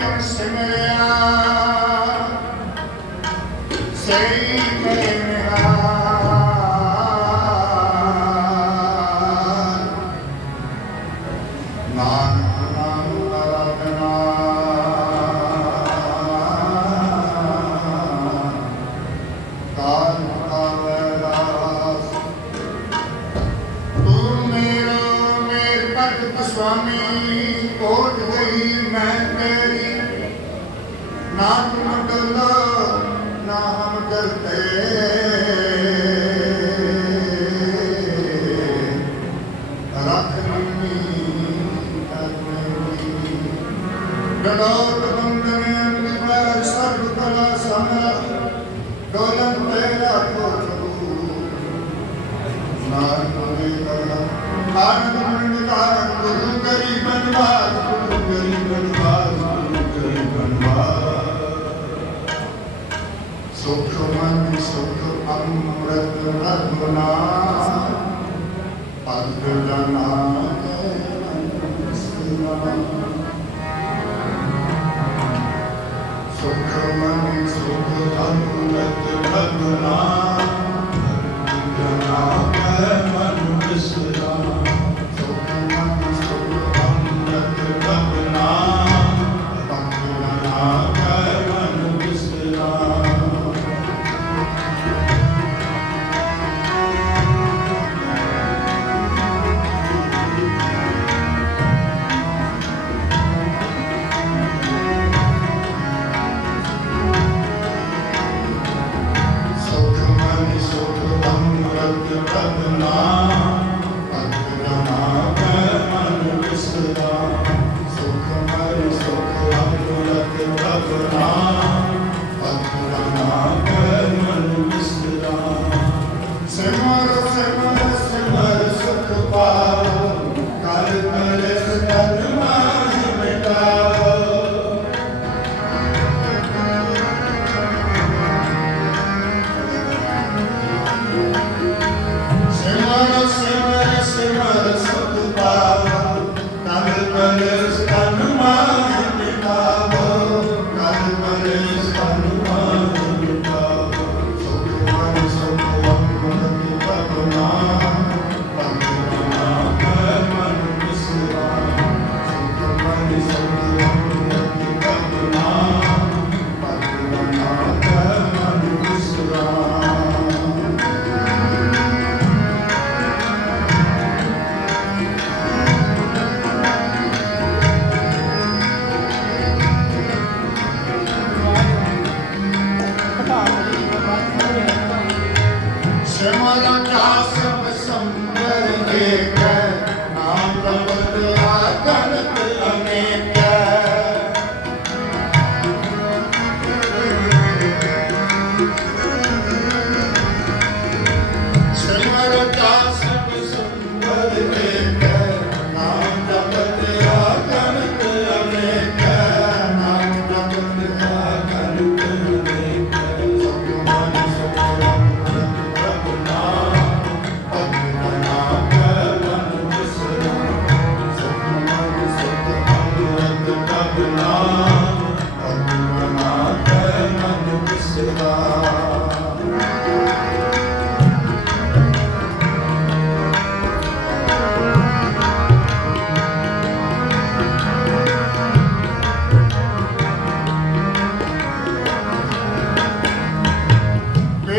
Bir seneye सिद्ध अंगत भगना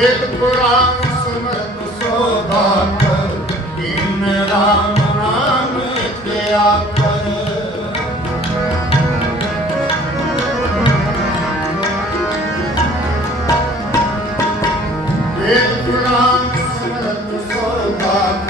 ਵੇਦ ਪੁਰਾਣ ਸਮਰਤ ਸੋ ਦਾਤ ਦੀਨ ਰਾਮ ਨਾਮ ਤੇ ਆਕਰ ਵੇਦ ਪੁਰਾਣ ਸਮਰਤ ਸੋ ਦਾਤ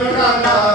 దుర్గా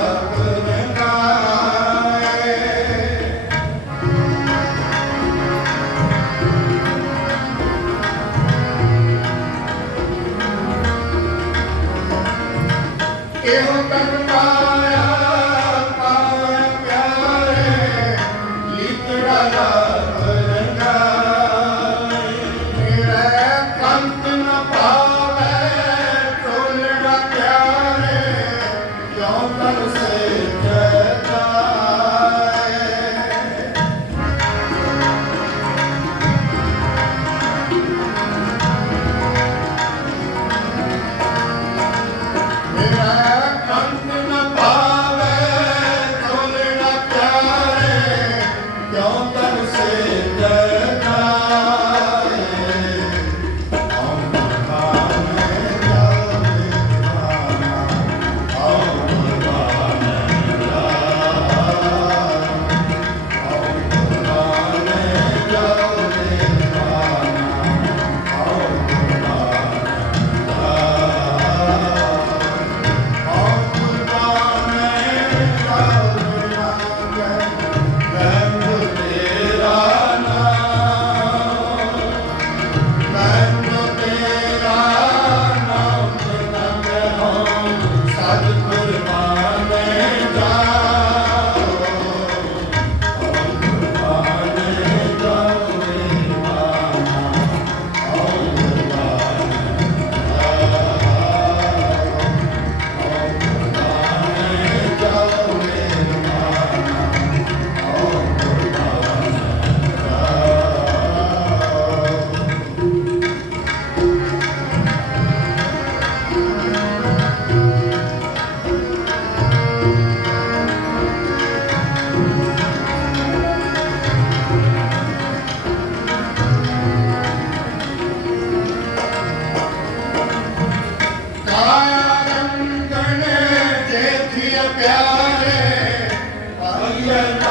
Amen.